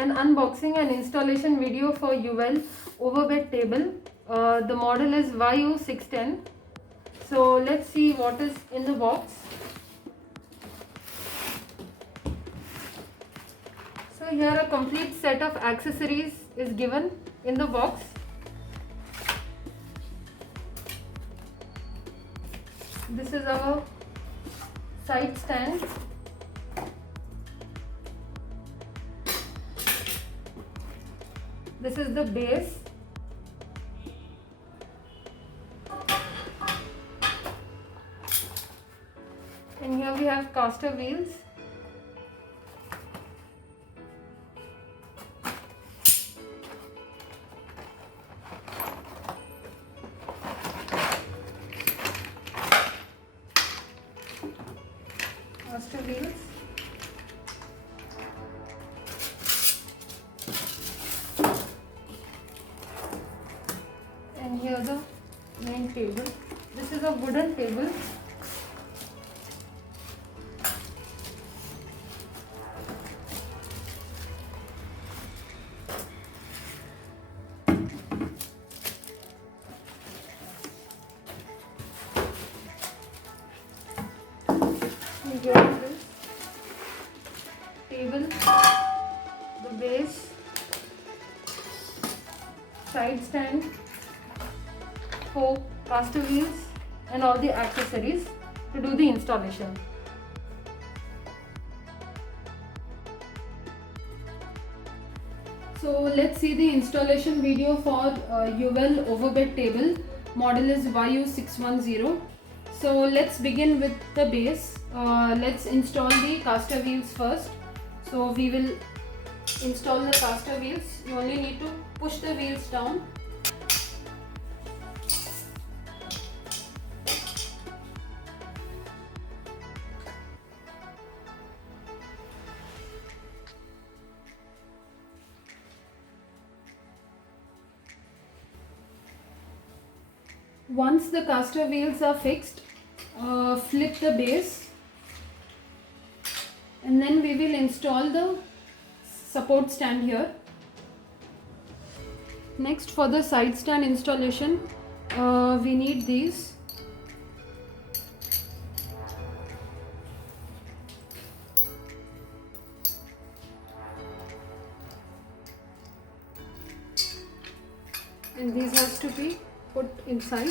an unboxing and installation video for UL overbed table. The model is YU610. So let's see what is in the box. So here a complete set of accessories is given in the box. This is our side stand. This is the base. And here we have caster wheels. Caster wheels. And here the main table. This is a wooden table. Here is this table, the base, side stand, 4 caster wheels and all the accessories to do the installation. So let's see the installation video for UL overbed table. Model is YU610. So let's begin with the base. Let's install the caster wheels first. So we will install the caster wheels. You only need to push the wheels down. Once the caster wheels are fixed, flip the base and then we will install the support stand here. Next, for the side stand installation, we need these. And these has to be put inside.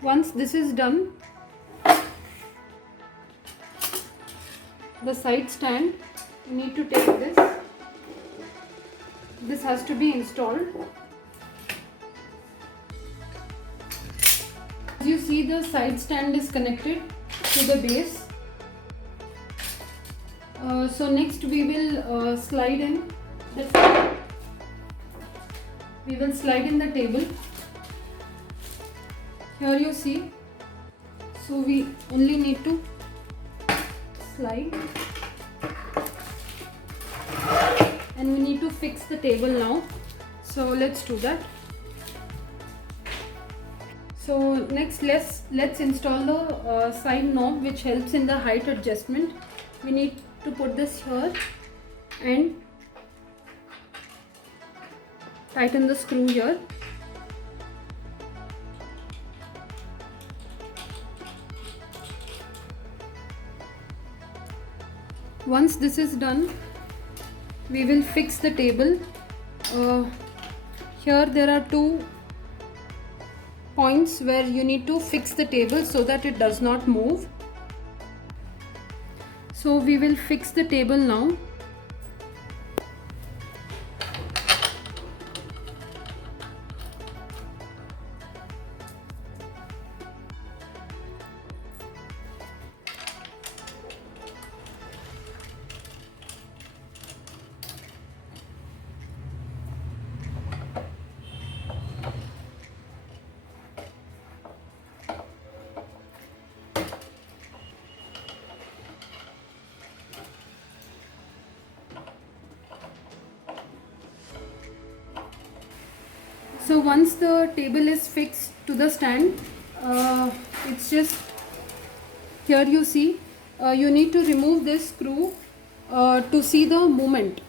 Once this is done, the side stand, you need to take this. This has to be installed. As you see, the side stand is connected to the base. So next we will slide in the table. Here you see, so we only need to slide and we need to fix the table now. So let's do that. So next let's install the side knob which helps in the height adjustment. We need to put this here and tighten the screw here. Once this is done, we will fix the table. Here there are 2 points where you need to fix the table so that it does not move. So we will fix the table now. So once the table is fixed to the stand, it's just Here you see, you need to remove this screw to see the movement.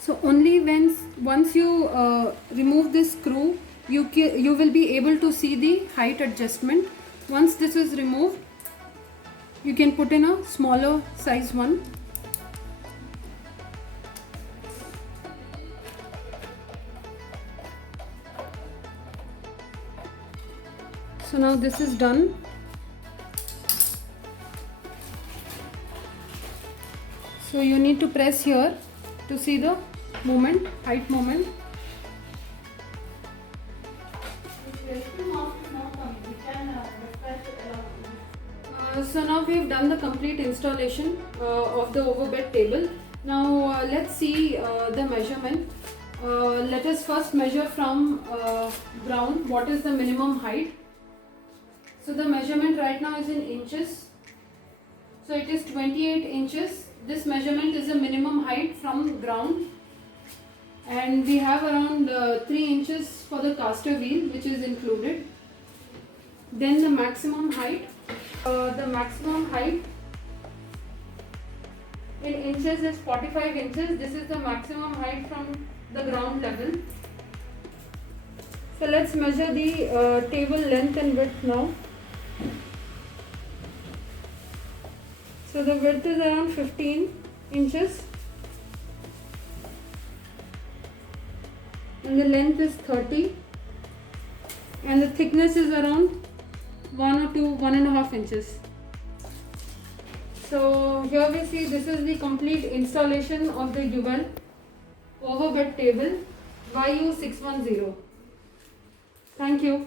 So only once you remove this screw, you will be able to see the height adjustment. Once this is removed, you can put in a smaller size one. So now this is done. So you need to press here to see the movement, height movement. So now we have done the complete installation of the overbed table. Now let's see the measurement. Let us first measure from ground what is the minimum height. So the measurement right now is in inches. So it is 28 inches. This measurement is the minimum height from ground. And we have around 3 inches for the caster wheel, which is included. Then the maximum height. The maximum height in inches is 45 inches. This is the maximum height from the ground level. So let's measure the table length and width now. So the width is around 15 inches and the length is 30 and the thickness is around 1.5 inches. So here we see this is the complete installation of the Uwell overbed table YU610. Thank you.